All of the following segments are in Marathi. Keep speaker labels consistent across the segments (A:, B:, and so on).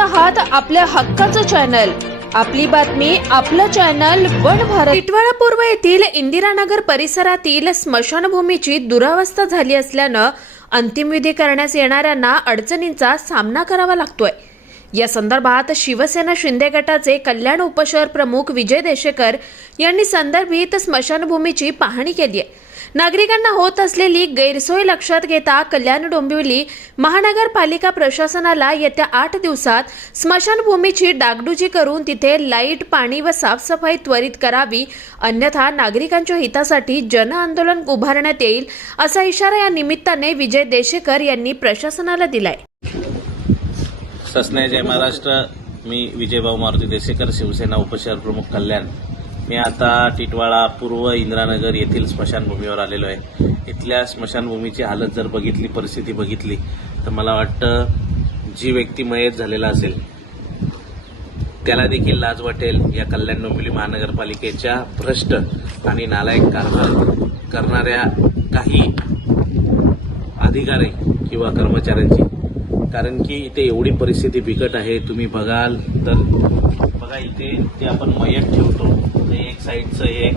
A: आहात आपल्या हक्काचं चॅनल आपली बातमी आपलं चॅनल वन भारत. टिटवाळा पूर्व येथील इंदिरानगर परिसरातील स्मशानभूमीची दुरावस्था झाली असल्यानं अंतिमविधी करण्यास येणाऱ्यांना अडचणींचा सामना करावा लागतोय. या संदर्भात शिवसेना शिंदे गटाचे कल्याण उपशहर प्रमुख विजय देशेकर यांनी संदर्भित स्मशानभूमीची पाहणी केली आहे नागरिकांना होत असलेली गैरसोय लक्षात घेता कल्याण डोंबिवली महानगरपालिका प्रशासनाला येत्या आठ दिवसात स्मशानभूमीची डागडुजी करून तिथे लाइट पाणी व साफसफाई त्वरित करावी अन्यथा नागरिकांच्या हितासाठी जनआंदोलन उभारण्यात येईल असा इशारा या निमित्ताने विजय देशेकर यांनी प्रशासनाला दिलाय.
B: जय महाराष्ट्र. मी विजयभाऊ मारुती देसेकर शिवसेना उपशहर प्रमुख कल्याण. मी आता टिटवाळा पूर्व इंद्रानगर येथील स्मशानभूमीवर आलेलो आहे. इथल्या स्मशानभूमीची हालत जर बघितली परिस्थिती बघितली तर मला वाटतं जी व्यक्ती मयत झालेला असेल त्याला देखील लाज वाटेल या कल्याण डोंबिवली महानगरपालिकेच्या भ्रष्ट आणि नालायक कारभार करणाऱ्या काही अधिकारी किंवा कर्मचाऱ्यांची. कारण की इथे एवढी परिस्थिती बिकट आहे तुम्ही बघाल तर बघा इथे ते आपण मयत ठेवतो. ते एक साईडचं हे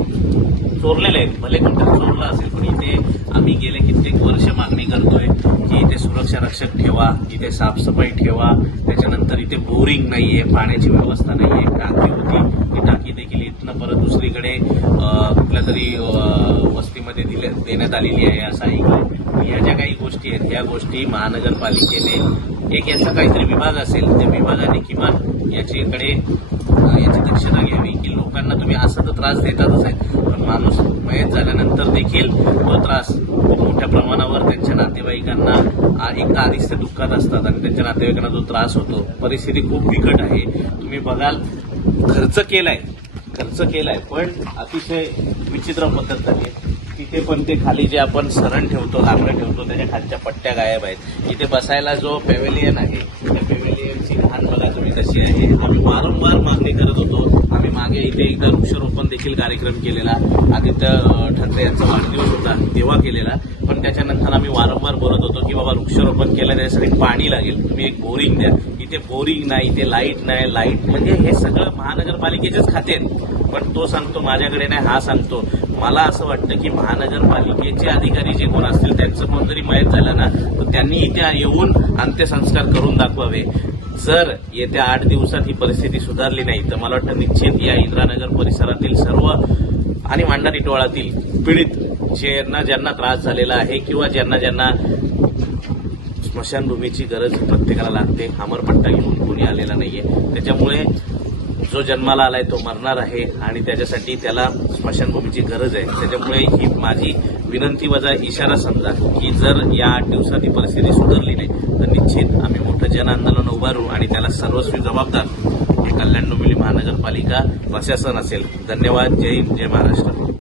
B: चोरलेलं आहे. भले कोणतरी चोरलं असेल पण इथे आम्ही गेले कित्येक वर्ष मागणी करतोय की इथे सुरक्षा रक्षक ठेवा इथे साफसफाई ठेवा. त्याच्यानंतर इथे बोरिंग नाही आहे पाण्याची व्यवस्था नाही आहे टाकी होती. ती टाकी देखील इथनं परत दुसरीकडे कुठल्या तरी वस्तीमध्ये दिले देण्यात आलेली आहे असं ऐकलंय. या ज्या काही गोष्टी आहेत या गोष्टी महानगरपालिकेने एक याचा काहीतरी विभाग असेल त्या विभागाने किमान याच्याकडे याची दक्षता घ्यावी की लोकांना तुम्ही असं तर त्रास देतातच आहे पण माणूस मयत झाल्यानंतर देखील तो त्रास खूप मोठ्या प्रमाणावर त्यांच्या नातेवाईकांना एक तर आधीच ते दुःखात असतात आणि त्यांच्या नातेवाईकांना जो त्रास होतो परिस्थिती खूप बिकट आहे तुम्ही बघाल खर्च केलाय खर्च केलाय पण अतिशय विचित्र पद्धत झाली आहे. तिथे पण ते खाली जे आपण सरण ठेवतो लाकडं ठेवतो त्याच्या खालच्या पट्ट्या गायब आहेत. इथे बसायला जो पेव्हिलियन आहे त्या पेव्हिलियनची घाण बघा तुम्ही कशी आहे. आम्ही वारंवार मागणी करत होतो. आम्ही मागे इथे एकदा वृक्षारोपण देखील कार्यक्रम केलेला. आदित्य ठाकरे यांचा वाढदिवस होता तेव्हा केलेला. पण त्याच्यानंतर आम्ही वारंवार बोलत होतो की बाबा वृक्षारोपण केलं त्याच्यासाठी पाणी लागेल. तुम्ही एक बोरिंग द्या. इथे बोरिंग नाही इथे लाइट नाही लाइट म्हणजे हे सगळं महानगरपालिकेचेच खाते पण तो सांगतो माझ्याकडे नाही हा सांगतो. मला असं वाटतं की महानगरपालिकेचे अधिकारी जे कोण असतील त्यांचं कोणतरी मयत झालं ना तर त्यांनी इथे येऊन अंत्यसंस्कार करून दाखवावे. जर येत्या आठ दिवसात ही परिस्थिती सुधारली नाही तर मला वाटतं निश्चित या इंद्रानगर परिसरातील सर्व आणि मांडारी टोळातील पीडित ज्यांना ज्यांना त्रास झालेला आहे किंवा ज्यांना ज्यांना स्मशानभूमीची गरज प्रत्येकाला लागते. हमरपट्टा घेऊन कोणी आलेला नाहीये. त्याच्यामुळे जो जन्माला आलाय तो मरणार आहे आणि त्याच्यासाठी त्याला स्मशानभूमीची गरज आहे. त्याच्यामुळे ही माझी विनंती वजा इशारा समजा की जर या आठ दिवसात ही परिस्थिती सुधारली नाही तर निश्चित आम्ही मोठं जन आंदोलन उभारू आणि त्याला सर्वस्वी जबाबदार हे कल्याण डोंबिवली महानगरपालिका प्रशासन असेल. धन्यवाद. जय हिंद. जय महाराष्ट्र.